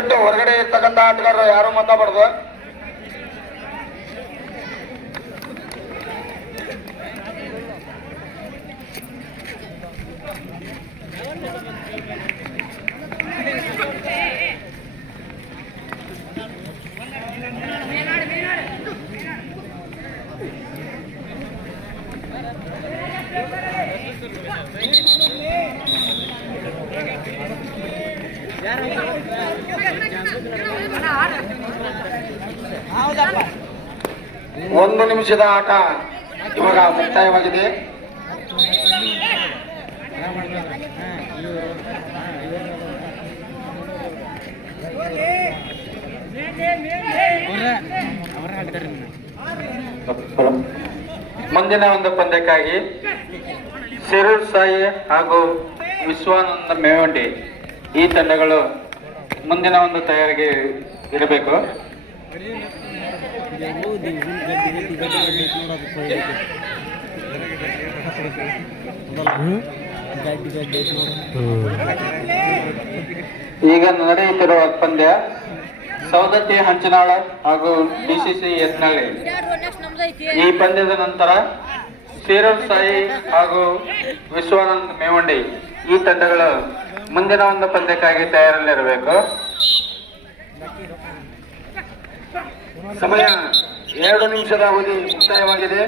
ದಯವಿಟ್ಟು ಹೊರಗಡೆ ಇರ್ತಕ್ಕಂಥ ಆಟಗಾರರು ಯಾರು ಮಾತಾಡಬಾರ್ದು. ಒಂದು ನಿಮಿಷದ ಆಟ ಇವಾಗ ಮುಕ್ತಾಯವಾಗಿದೆ. ಮುಂದಿನ ಒಂದು ಪಂದ್ಯಕ್ಕಾಗಿ ಶಿರೂರ್ ಸಾಯಿ ಹಾಗೂ ವಿಶ್ವಾನಂದ ಮೇವಂಡಿ ಈ ತಂಡಗಳು ಮುಂದಿನ ಒಂದು ತಯಾರಿಗೆ ಇರಬೇಕು. ಈಗ ನಡೆಯುತ್ತಿರುವ ಪಂದ್ಯ ಸೌದತ್ತಿ ಹಂಚನಾಳ ಹಾಗೂ ಡಿಸಿಸಿ ಯತ್ನಳ್ಳಿ. ಈ ಪಂದ್ಯದ ನಂತರ ಶಿರೂರ್ ಸಾಯಿ ಹಾಗೂ ವಿಶ್ವಾನಂದ ಮೇವಂಡಿ ಈ ತಂಡಗಳು ಮುಂದಿನ ಒಂದು ಪಂದ್ಯಕ್ಕಾಗಿ ತಯಾರಲ್ಲಿರಬೇಕು. ಸಮಯ 2 ನಿಮಿಷದ ಅವಧಿ ಮುಕ್ತಾಯವಾಗಿದೆ.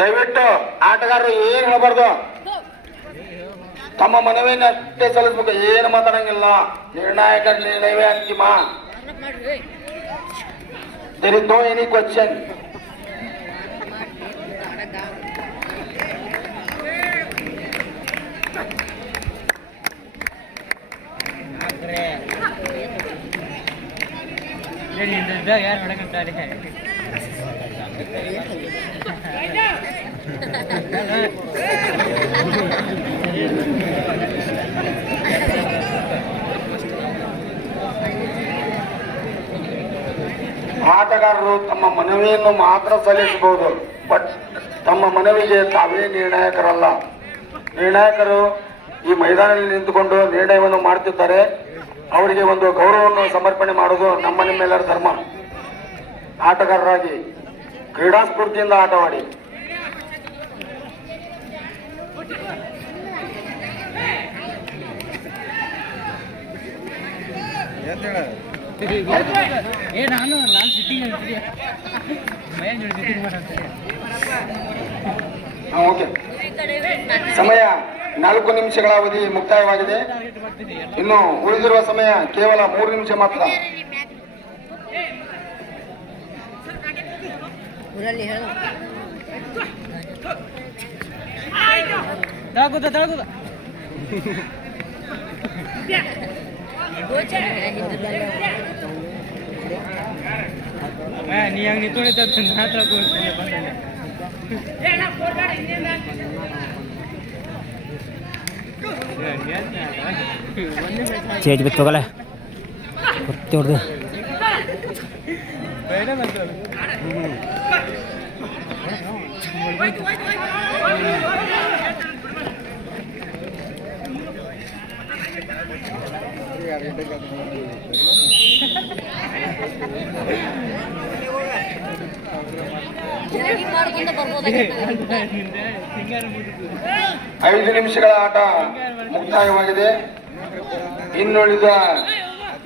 ದಯವಿಟ್ಟು ಆಟಗಾರರು ಏನ್ ಹೇಳಬಾರ್ದು, ತಮ್ಮ ಮನವಿಯನ್ನಷ್ಟೇ ಸಲ್ಲಿಸ್ಬೇಕು, ಏನು ಮಾತಾಡಂಗಿಲ್ಲ. ನಿರ್ಣಾಯಕ ನಿರ್ಣಯವೇ ಅಂತಿಮ. There is no any question. ಯಾರು ಹೊಡಕಂತಾರೆ ಆಟಗಾರರು ತಮ್ಮ ಮನವಿಯನ್ನು ಮಾತ್ರ ಸಲ್ಲಿಸಬಹುದು, ಬಟ್ ತಮ್ಮ ಮನವಿಗೆ ತಾವೇ ನಿರ್ಣಾಯಕರಲ್ಲ. ನಿರ್ಣಾಯಕರು ಈ ಮೈದಾನದಲ್ಲಿ ನಿಂತುಕೊಂಡು ನಿರ್ಣಯವನ್ನು ಮಾಡುತ್ತಿದ್ದಾರೆ. ಅವರಿಗೆ ಒಂದು ಗೌರವವನ್ನು ಸಮರ್ಪಣೆ ಮಾಡುವುದು ನಿಮ್ಮೆಲ್ಲರ ಧರ್ಮ. ಆಟಗಾರರಾಗಿ ಕ್ರೀಡಾ ಸ್ಫೂರ್ತಿಯಿಂದ ಆಟವಾಡಿ. ನಾನು ಸಿಟ್ಟಿಂಗ್ ಓಕೆ, ಸಮಯ 4 ನಿಮಿಷಗಳ ಅವಧಿ ಮುಕ್ತಾಯವಾಗಿದೆ. ಇನ್ನು ಉಳಿದಿರುವ ಸಮಯ ಕೇವಲ 3 ನಿಮಿಷ ಮಾತ್ರ. ನೀ ಹಂಗೆ ನಿಂತ್ಕೊಂಡಿದ್ದ ಚೇಜ್ ಬಿತ್ತು ಹೋಗಲ್ಲ ಗೊತ್ತಿ ಹೊಡ್ದು ಐದು ನಿಮಿಷಗಳ ಆಟ ಮುಕ್ತಾಯವಾಗಿದೆ. ಇನ್ನುಳಿದ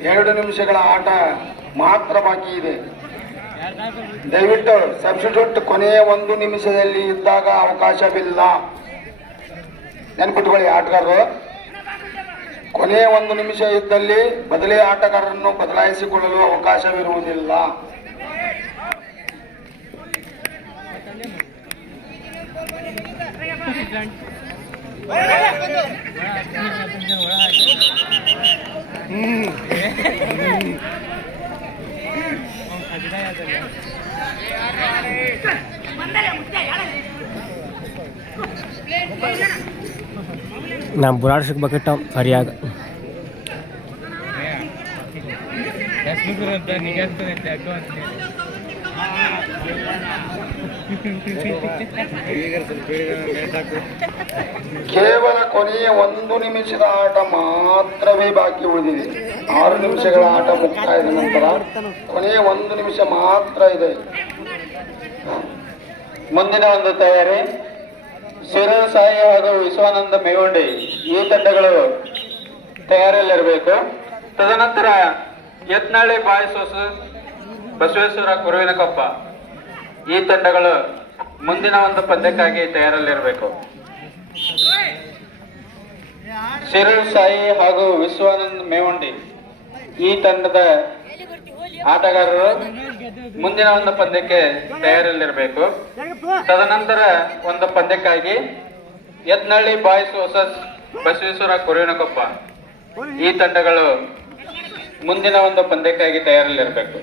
2 ನಿಮಿಷಗಳ ಆಟ ಮಾತ್ರ ಬಾಕಿ ಇದೆ. ದಯವಿಟ್ಟು ಸಬ್ಸ್ಟಿಟ್ಯೂಟ್ ಕೊನೆಯ 1 ನಿಮಿಷದಲ್ಲಿ ಇದ್ದಾಗ ಅವಕಾಶವಿಲ್ಲ. ನೆನಪಿಟ್ಟುಕೊಳ್ಳಿ ಆಟಗಾರರು, ಕೊನೆಯ 1 ನಿಮಿಷ ಇದ್ದಲ್ಲಿ ಬದಲೇ ಆಟಗಾರರನ್ನು ಬದಲಾಯಿಸಿಕೊಳ್ಳಲು ಅವಕಾಶವಿರುವುದಿಲ್ಲ. ನಮ್ಮ ಬುರಾಡ್ ಸಿಗ್ಬೇಕಿಟ್ಟ ಹರಿಯಾಗ ಕೇವಲ ಕೊನೆಯ 1 ನಿಮಿಷದ ಆಟ ಮಾತ್ರವೇ ಬಾಕಿ ಉಳಿದಿದೆ. 6 ನಿಮಿಷಗಳ ಆಟ ಮುಕ್ತಾಯದ ನಂತರ ಕೊನೆಯ 1 ನಿಮಿಷ ಮಾತ್ರ ಇದೆ. ಮುಂದಿನ ಒಂದು ತಯಾರಿ ಶಿರೂರ್ ಸಾಯಿ ಹಾಗೂ ವಿಶ್ವಾನಂದ ಮೇವಂಡಿ ಈ ತಂಡಗಳು ತಯಾರಿಯಲ್ಲಿರಬೇಕು. ತದನಂತರ ಯತ್ನಾಳಿ ಬಾಯ್ಸ್ ಬಸವೇಶ್ವರ ಕುರುವಿನಕೊಪ್ಪ ಈ ತಂಡಗಳು ಮುಂದಿನ ಒಂದು ಪಂದ್ಯಕ್ಕಾಗಿ ತಯಾರಲ್ಲಿರಬೇಕು. ಶಿರೂರ್ ಸಾಯಿ ಹಾಗೂ ವಿಶ್ವಾನಂದ ಮೇವಂಡಿ ಈ ತಂಡದ ಆಟಗಾರರು ಮುಂದಿನ ಒಂದು ಪಂದ್ಯಕ್ಕೆ ತಯಾರಲ್ಲಿರಬೇಕು. ತದನಂತರ ಒಂದು ಪಂದ್ಯಕ್ಕಾಗಿ ಯತ್ನಳ್ಳಿ ಬಾಯ್ಸ್ ವರ್ಸಸ್ ಬಸವೇಶ್ವರ ಕುರುವಿನಕೊಪ್ಪ ಈ ತಂಡಗಳು ಮುಂದಿನ ಒಂದು ಪಂದ್ಯಕ್ಕಾಗಿ ತಯಾರಲ್ಲಿರಬೇಕು.